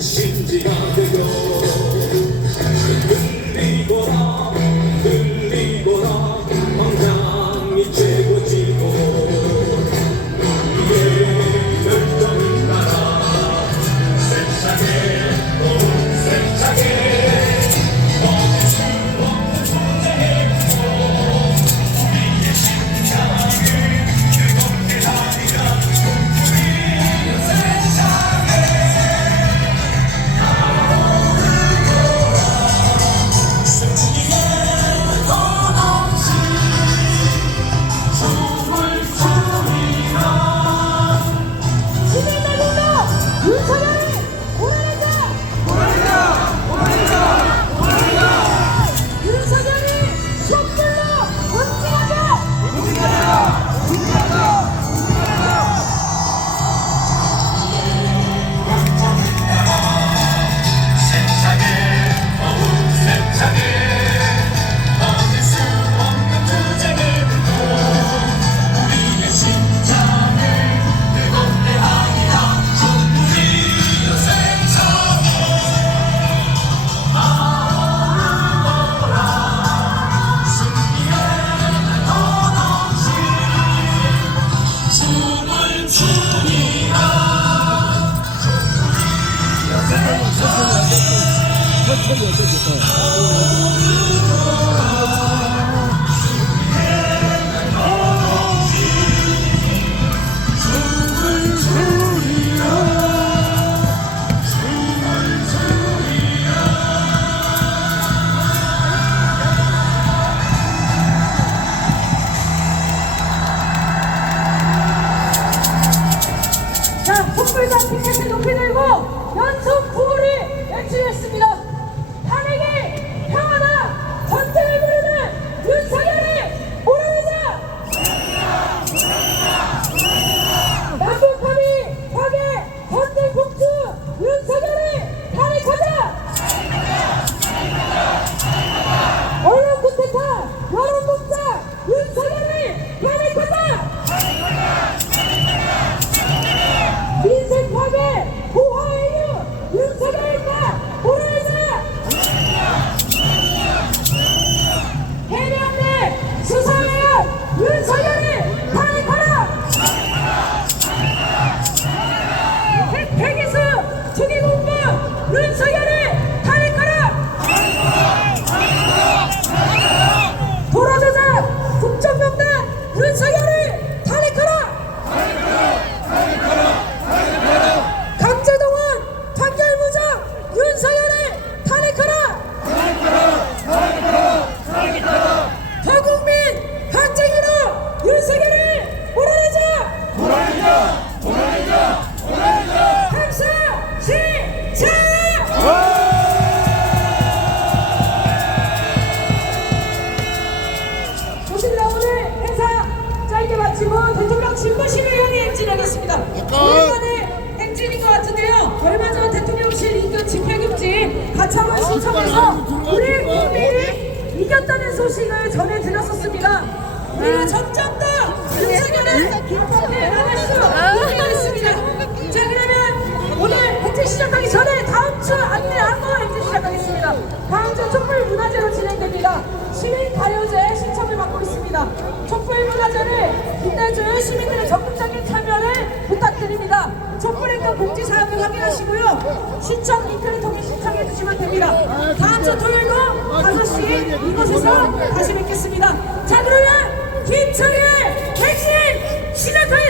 신지가 자, 촛불과 피켓을 높이 들고 연속 구호를 외치겠습니다. 탄핵의 평화나 전쟁을 부르는 윤석열이 몰아내자! 남북합의 파괴 전쟁 복수 윤석열이 탄핵하자! 언론 쿠데타 여론 공작 윤석열이 탄핵하자! 민생 파괴 고화의 이유 윤석열이다 오라이다 해병대 수사회원 윤석열이 탄핵하라 핵- 핵이수 투기공무 윤석열 집무실을 향해 행진하겠습니다. 오랜만에 행진인 것 같은데요. 얼마 전 대통령실 인근 집회금지 가창을 신청해서 우리 국민이 이겼다는 소식을 전해 드렸었습니다. 그리고 점점 더 기록하게 나갈 수 있게 됐습니다. 자 그러면 오늘 행진 시작하기 전에 다음 주 안내하고 행진 시작하겠습니다. 다음 주 촛불 문화제로 진행됩니다. 시민 가요제 신청을 받고 있습니다 촛불 문화제를 빛내줄 시민들의 적극적인 참여를 부탁드립니다. 촛불 행동 공지 사항을 확인하시고요. 신청 링크를 통해 신청해 주시면 됩니다. 다음 주 토요일도 5시 이곳에서 다시 뵙겠습니다. 자 그러면 김철의 행진 시작하겠습니다